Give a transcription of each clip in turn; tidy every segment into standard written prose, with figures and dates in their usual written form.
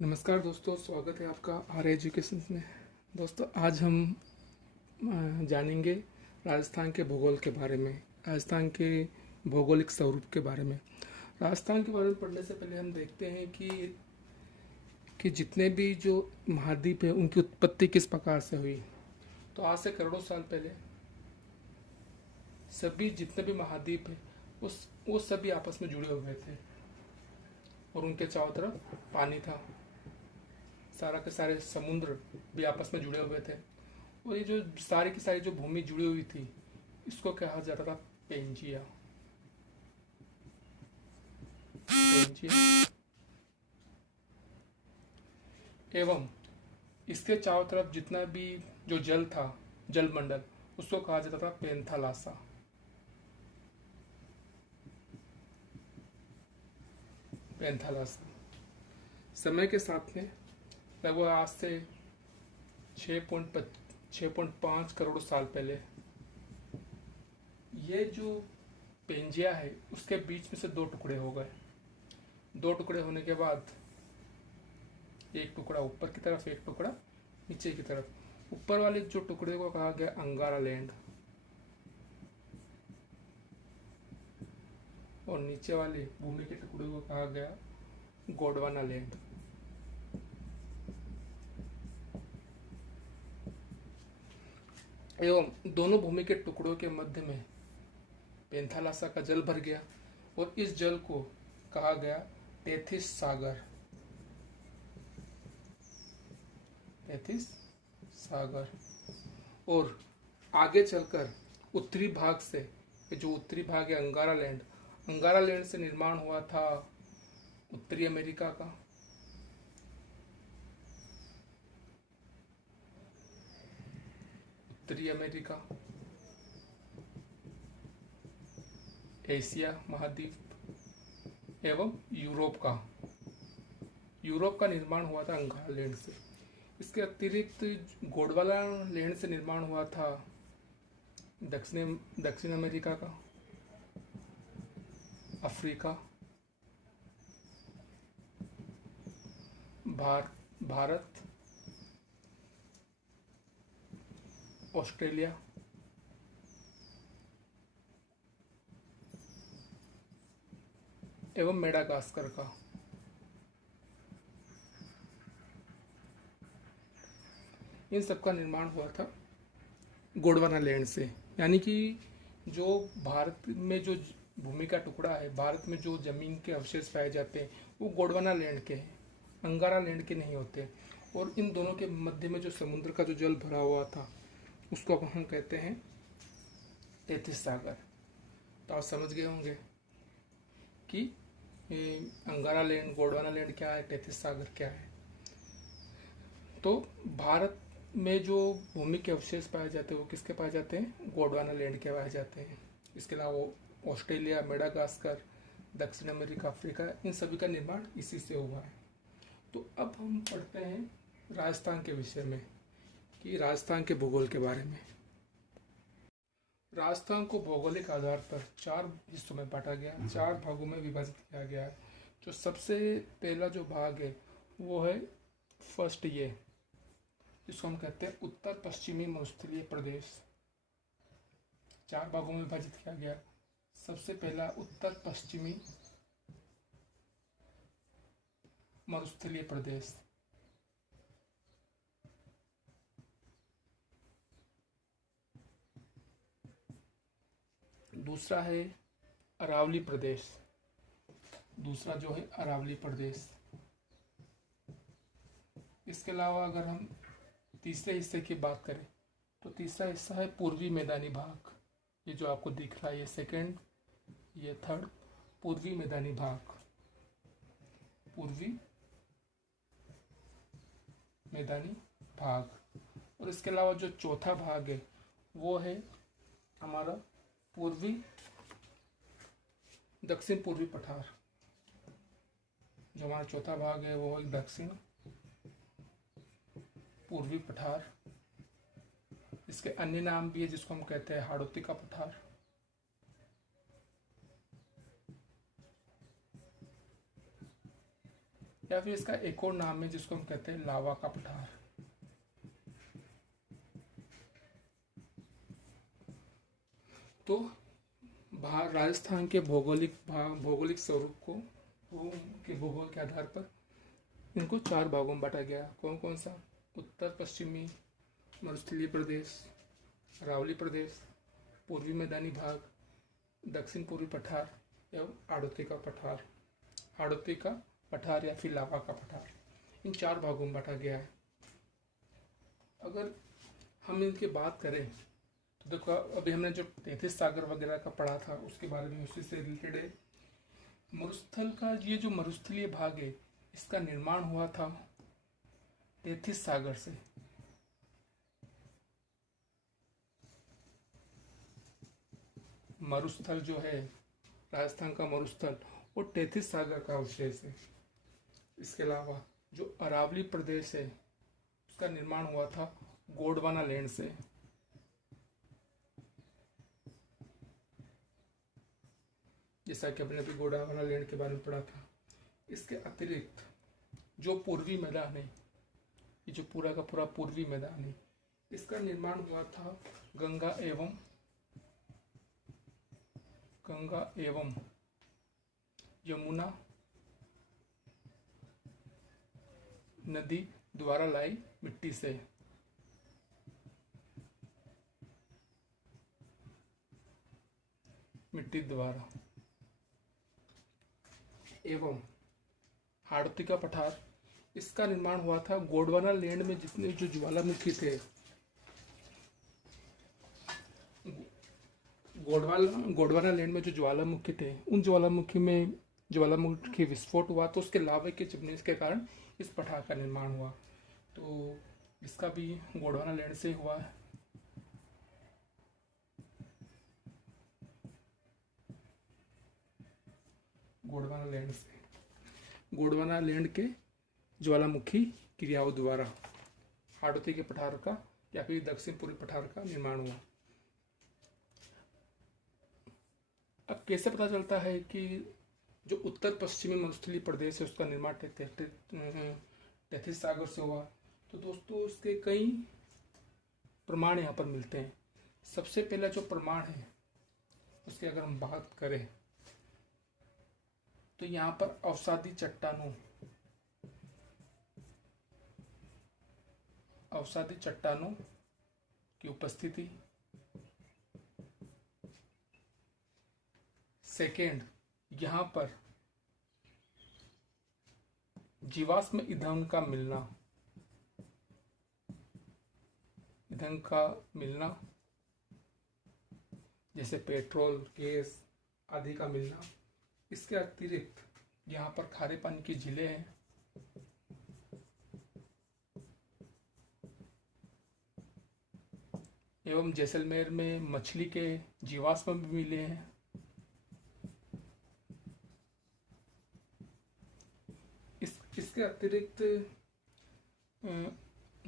नमस्कार दोस्तों, स्वागत है आपका आर एजुकेशन में। दोस्तों, आज हम जानेंगे राजस्थान के भूगोल के बारे में, राजस्थान के भौगोलिक स्वरूप के बारे में। राजस्थान के बारे में पढ़ने से पहले हम देखते हैं कि जितने भी जो महाद्वीप है उनकी उत्पत्ति किस प्रकार से हुई। तो आज से करोड़ों साल पहले सभी जितने भी महाद्वीप है वो सभी आपस में जुड़े हुए थे और उनके चारों तरफ पानी था। सारा के सारे समुद्र भी आपस में जुड़े हुए थे और ये जो सारी की सारी जो भूमि जुड़ी हुई थी इसको कहा जाता था पेंजिया। पेंजिया एवं इसके चारों तरफ जितना भी जो जल था, जलमंडल, उसको कहा जाता था पेंथालासा। पेंथालासा समय के साथ में लगभग आज से 6.5 करोड़ साल पहले ये जो पेंजिया है उसके बीच में से दो टुकड़े हो गए। दो टुकड़े होने के बाद एक टुकड़ा ऊपर की तरफ, एक टुकड़ा नीचे की तरफ। ऊपर वाले जो टुकड़े को कहा गया अंगारा लैंड और नीचे वाले भूमि के टुकड़े को कहा गया गोंडवाना लैंड। एवं दोनों भूमि के टुकड़ों के मध्य में पेंथालासा का जल भर गया और इस जल को कहा गया टेथिस सागर। टेथिस सागर। और आगे चलकर उत्तरी भाग से, जो उत्तरी भाग है अंगारा लैंड, अंगारा लैंड से निर्माण हुआ था उत्तरी अमेरिका का। उत्तरी अमेरिका, एशिया महाद्वीप एवं यूरोप का निर्माण हुआ था अंगारा लैंड से। इसके अतिरिक्त गोंडवाना लैंड से निर्माण हुआ था दक्षिण अमेरिका का, अफ्रीका, भारत, ऑस्ट्रेलिया एवं मेडागास्कर का। इन सब का निर्माण हुआ था गोंडवाना लैंड से। यानी कि जो भारत में जो भूमि का टुकड़ा है, भारत में जो जमीन के अवशेष पाए जाते हैं वो गोंडवाना लैंड के हैं, अंगारा लैंड के नहीं होते। और इन दोनों के मध्य में जो समुद्र का जो जल भरा हुआ था उसको हम कहते हैं टेथिस सागर। तो आप समझ गए होंगे कि अंगारा लैंड, गोंडवाना लैंड क्या है, टेथिस सागर क्या है। तो भारत में जो भूमि के अवशेष पाए जाते हैं वो किसके पाए जाते हैं, गोंडवाना लैंड के पाए जाते हैं। इसके अलावा ऑस्ट्रेलिया, मेडागास्कर, दक्षिण अमेरिका, अफ्रीका, इन सभी का निर्माण इसी से हुआ है। तो अब हम पढ़ते हैं राजस्थान के विषय में, कि राजस्थान के भूगोल के बारे में। राजस्थान को भौगोलिक आधार पर 4 हिस्सों में बांटा गया, 4 भागों में विभाजित किया गया है। जो सबसे पहला जो भाग है वो है फर्स्ट, ये जिसको हम कहते हैं उत्तर पश्चिमी मरुस्थलीय प्रदेश। 4 भागों में विभाजित किया गया। सबसे पहला उत्तर पश्चिमी मरुस्थलीय प्रदेश, दूसरा है अरावली प्रदेश। दूसरा जो है अरावली प्रदेश। इसके अलावा अगर हम तीसरे हिस्से की बात करें तो तीसरा हिस्सा है पूर्वी मैदानी भाग। ये जो आपको दिख रहा है, ये सेकंड, ये थर्ड, पूर्वी मैदानी भाग। पूर्वी मैदानी भाग। और इसके अलावा जो चौथा भाग है वो है हमारा पूर्वी दक्षिण पूर्वी पठार। जो हमारा चौथा भाग है वो एक दक्षिण पूर्वी पठार। इसके अन्य नाम भी है जिसको हम कहते हैं हाड़ौती का पठार। या फिर इसका एक और नाम है जिसको हम कहते हैं लावा का पठार। तो राजस्थान के भौगोलिक स्वरूप को के भूगोल के आधार पर इनको 4 भागों में बांटा गया। कौन कौन सा? उत्तर पश्चिमी मरुस्थलीय प्रदेश, अरावली प्रदेश, पूर्वी मैदानी भाग, दक्षिण पूर्वी पठार एवं आड़ुत्ती का पठार। आड़ुत्ती का पठार या फिर लावा का पठार, इन 4 भागों में बांटा गया है। अगर हम इनकी बात करें तो देखो, अभी हमने जो 33 सागर वगैरह का पढ़ा था उसके बारे में, उसी से रिलेटेड है। मरुस्थल का ये जो मरुस्थलीय भाग है, इसका निर्माण हुआ था 33 सागर से। मरुस्थल जो है, राजस्थान का मरुस्थल, वो 33 सागर का अवशेष है। इसके अलावा जो अरावली प्रदेश है, उसका निर्माण हुआ था गोंडवाना लैंड से। जैसा कि अपने अभी गोंडवाना लैंड के बारे में पढ़ा था। इसके अतिरिक्त जो पूर्वी मैदान है, ये जो पूरा का पूरा पूर्वी मैदान है, इसका निर्माण हुआ था गंगा एवं यमुना नदी द्वारा लाई मिट्टी से। एवं आड़ुत्ती का पठार, इसका निर्माण हुआ था गोंडवाना लैंड में जितने जो ज्वालामुखी थे, गोंडवाना लैंड में जो ज्वालामुखी थे, उन ज्वालामुखी विस्फोट हुआ तो उसके लावे के चिपने के कारण इस पठार का निर्माण हुआ। तो इसका भी गोंडवाना लैंड से हुआ है। गोंडवाना लैंड के ज्वालामुखी क्रियाओं द्वारा आड़ुत्ती के पठार का या फिर दक्षिण पूर्वी पठार का निर्माण हुआ। अब कैसे पता चलता है कि जो उत्तर पश्चिमी मरुस्थलीय प्रदेश है उसका निर्माण 33 सागर से हुआ? तो दोस्तों, इसके कई प्रमाण यहाँ पर मिलते हैं। सबसे पहला जो प्रमाण है उसकी अगर हम बात करें तो यहाँ पर अवसादी चट्टानों की उपस्थिति। सेकेंड, यहाँ पर जीवाश्म ईंधन का मिलना, जैसे पेट्रोल, गैस आदि का मिलना। इसके अतिरिक्त यहाँ पर खारे पानी की झीलें हैं। एवं जैसलमेर में मछली के जीवाश्म भी मिले हैं। इसके अतिरिक्त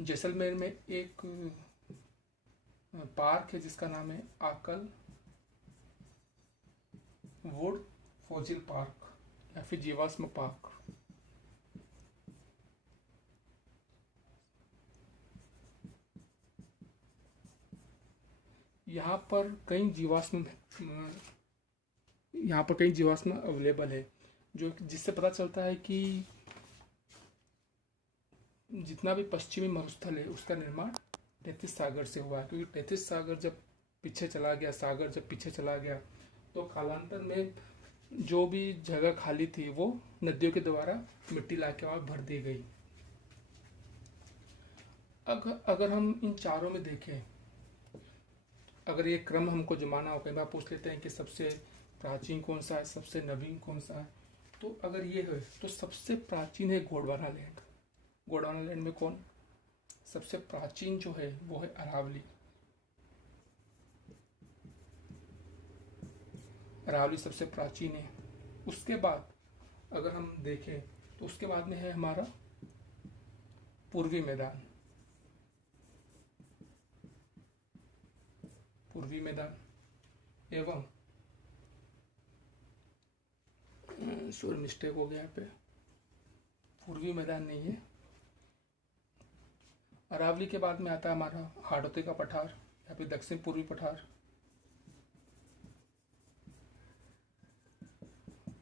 जैसलमेर में एक पार्क है जिसका नाम है आकल वुड फॉसिल पार्क या फिर जीवाश्म पार्क। यहाँ पर कई जीवाश्म अवेलेबल है, जो जिससे पता चलता है कि जितना भी पश्चिमी मरुस्थल है उसका निर्माण 33 सागर से हुआ है। क्योंकि 33 सागर जब पीछे चला गया तो कालांतर में जो भी जगह खाली थी वो नदियों के द्वारा मिट्टी लाके वहां भर दी गई। अगर हम इन चारों में देखें, अगर ये क्रम हमको जमाना हो, कई बार पूछ लेते हैं कि सबसे प्राचीन कौन सा है, सबसे नवीन कौन सा है, तो अगर ये है तो सबसे प्राचीन है गोंडवाना लैंड। गोंडवाना लैंड में कौन सबसे प्राचीन जो है वो है अरावली सबसे प्राचीन है। उसके बाद अगर हम देखें तो उसके बाद में है हमारा पूर्वी मैदान एवं सॉरी मिस्टेक हो गया यहाँ पे, पूर्वी मैदान नहीं है। अरावली के बाद में आता है हमारा हाड़ौती का पठार या फिर दक्षिण पूर्वी पठार।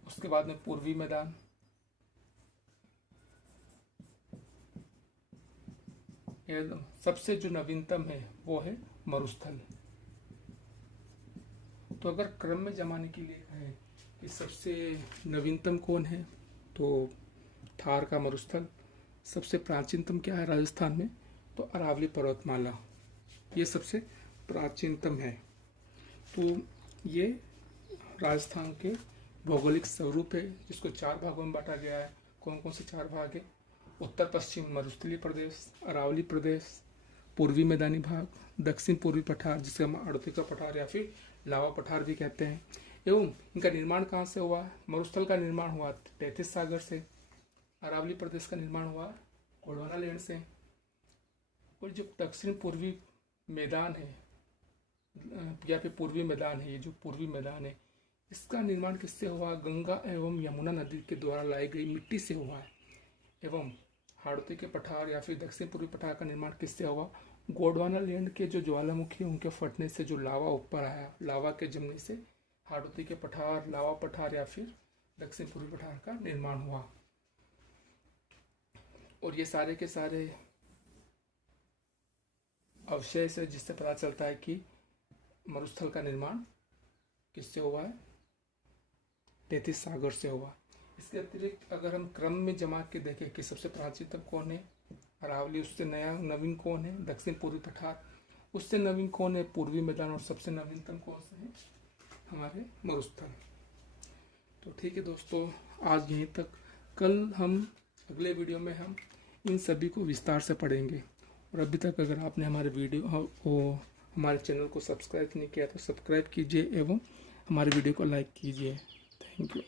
उसके बाद में पूर्वी मैदान, सबसे जो नवीनतम है वो है मरुस्थल। तो अगर क्रम में जमाने के लिए कहें कि सबसे नवीनतम कौन है, तो थार का मरुस्थल। सबसे प्राचीनतम क्या है राजस्थान में, तो अरावली पर्वतमाला, ये सबसे प्राचीनतम है। तो ये राजस्थान के भौगोलिक स्वरूप है, जिसको 4 भागों में बांटा गया है। कौन कौन से 4 भाग है? उत्तर पश्चिम मरुस्थलीय प्रदेश, अरावली प्रदेश, पूर्वी मैदानी भाग, दक्षिण पूर्वी पठार जिसे हम हाड़ौती का पठार या फिर लावा पठार भी कहते हैं। एवं इनका निर्माण कहाँ से हुआ? मरुस्थल का निर्माण हुआ तैतीस सागर से, अरावली प्रदेश का निर्माण हुआ गोंडवाना लैंड से, और जो दक्षिण पूर्वी मैदान है या फिर पूर्वी मैदान है, ये जो पूर्वी मैदान है इसका निर्माण किससे हुआ? गंगा एवं यमुना नदी के द्वारा लाई गई मिट्टी से हुआ है। एवं हाड़ौती के पठार या फिर दक्षिण पूर्वी पठार का निर्माण किससे हुआ? गोंडवाना लैंड के जो ज्वालामुखी उनके फटने से जो लावा ऊपर आया, लावा के जमने से हाड़ौती के पठार, लावा पठार या फिर दक्षिण पूर्वी पठार का निर्माण हुआ। और ये सारे के सारे अवशेष है जिससे पता चलता है कि मरुस्थल का निर्माण किससे हुआ है? 33 सागर से हुआ। इसके अतिरिक्त अगर हम क्रम में जमा के देखें कि सबसे प्राचीनतम कौन है? अरावली। उससे नवीन कौन है? दक्षिण पूर्वी पठार। उससे नवीन कौन है? पूर्वी मैदान। और सबसे नवीनतम कौन से है? हमारे मरुस्थल। तो ठीक है दोस्तों, आज यहीं तक। कल हम अगले वीडियो में हम इन सभी को विस्तार से पढ़ेंगे। और अभी तक अगर आपने हमारे चैनल को सब्सक्राइब नहीं किया तो सब्सक्राइब कीजिए एवं हमारे वीडियो को लाइक कीजिए। Thank you.